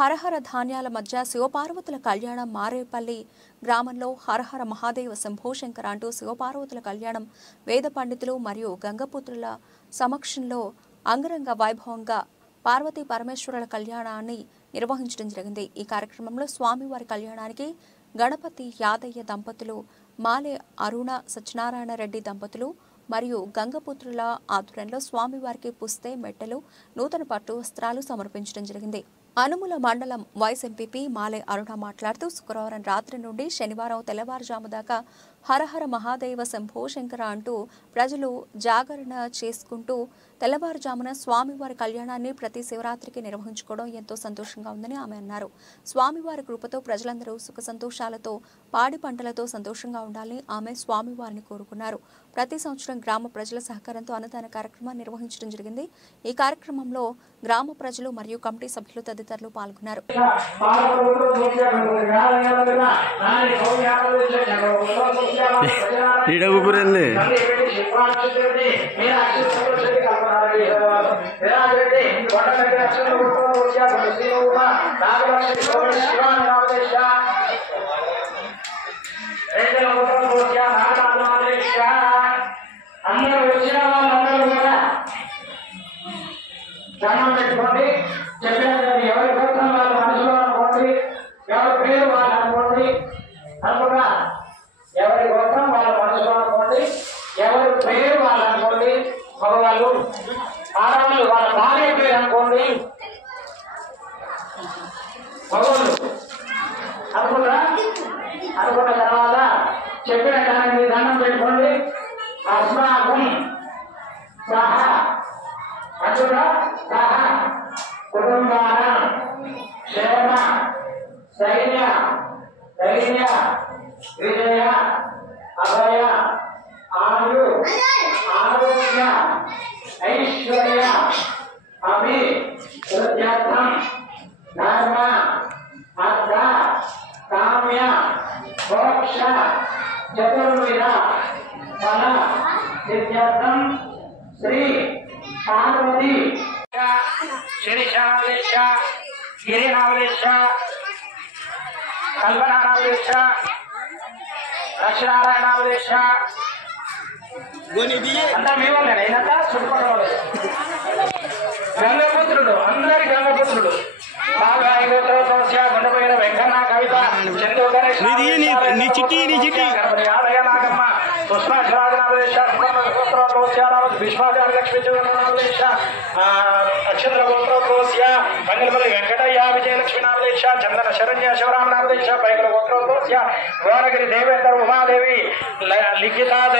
హరహర ధాన్యాల మధ్య శివపార్వతుల కళ్యాణం మారేపల్లి గ్రామంలో హరహర మహాదేవ శంభోశంకర అంటూ శివపార్వతుల కళ్యాణం వేద పండితులు మరియు గంగపుత్రుల సమక్షంలో అంగరంగ వైభవంగా పార్వతీ పరమేశ్వరుల కళ్యాణాన్ని నిర్వహించడం జరిగింది। ఈ కార్యక్రమంలో స్వామివారి కళ్యాణానికి గణపతి యాదయ్య దంపతులు, మాలే అరుణ సత్యనారాయణ రెడ్డి దంపతులు మరియు గంగపుత్రుల ఆధ్వర్యంలో స్వామివారికి పుస్తే మెట్టెలు, నూతన పట్టు వస్త్రాలు సమర్పించడం జరిగింది। అనుముల మండలం వైస్ ఎంపీపీ మాలే అరుణ మాట్లాడుతూ శుక్రవారం రాత్రి నుండి శనివారం తెల్లవారుజాము దాకా హరహర మహాదేవ శంభోశంకర అంటూ ప్రజలు జాగరణ చేసుకుంటూ తెల్లవారుజామున స్వామివారి కళ్యాణాన్ని ప్రతి శివరాత్రికి నిర్వహించుకోవడం ఎంతో సంతోషంగా ఉందని ఆమె అన్నారు। స్వామివారి కృపతో ప్రజలందరూ సుఖ సంతోషాలతో పాడి పంటలతో సంతోషంగా ఉండాలని ఆమె స్వామివారిని కోరుకున్నారు। ప్రతి సంవత్సరం గ్రామ ప్రజల సహకారంతో అన్నదాన కార్యక్రమాన్ని నిర్వహించడం జరిగింది। ఈ కార్యక్రమంలో గ్రామ ప్రజలు మరియు కమిటీ సభ్యులు తదితరులు పాల్గొన్నారు। దండం పెట్టుకోండి, చెప్పినట్టు ఎవరి కోసం వాళ్ళ మనసులో అనుకోండి, ఎవరి పేరు వాళ్ళు అనుకోండి, అనుకున్నా ఎవరి కోసం వాళ్ళ మనసులో అనుకోండి, ఎవరి పేరు వాళ్ళు అనుకోండి, మగవాళ్ళు ఆడవాళ్ళు వాళ్ళ భార్య పేరు అనుకోండి, మగవాళ్ళు అనుకున్నా అనుకున్న తర్వాత చెప్పిన దానికి దండం పెట్టుకోండి। అస్మాకం సహా అటుగా సహా కుటుంబాన క్షేమ ధైర్య విజయ అభయ ఆయు ఆరోగ్య ఐశ్వర్య అభివృద్ధ్యర్థం ధర్మ అర్థ కామ్య మోక్ష చతుర్విధ ఫల సిద్ధ్యర్థం శ్రీ పార్వతి శిరీషావేశ గిరినావేశ కల్పనావేశ లక్ష్మీనారాయణావేశ అంతా మీ వాళ్ళే అయినాక చుట్టుపక్కల గంగపుత్రుడు, అందరి గంగపుత్రుడు బాగా గుండెపోయిన వెంకన్న కవిత చందు గణేష్ ఆలయ నాగమ్మ పుష్పాశరాజనావేశ భీష్మాచార్య లక్ష్మీ అక్షంద్ర గోత్రోద్భవస్య మంగళపల్లి వెంకటయ్య విజయలక్ష్మీ నామదేశ చందన శరణ్య శివరామ నామదేశ పైకల గోత్రోద్భవస్య గోరగిరి దేవేంద్ర ఉమాదేవి లిఖిత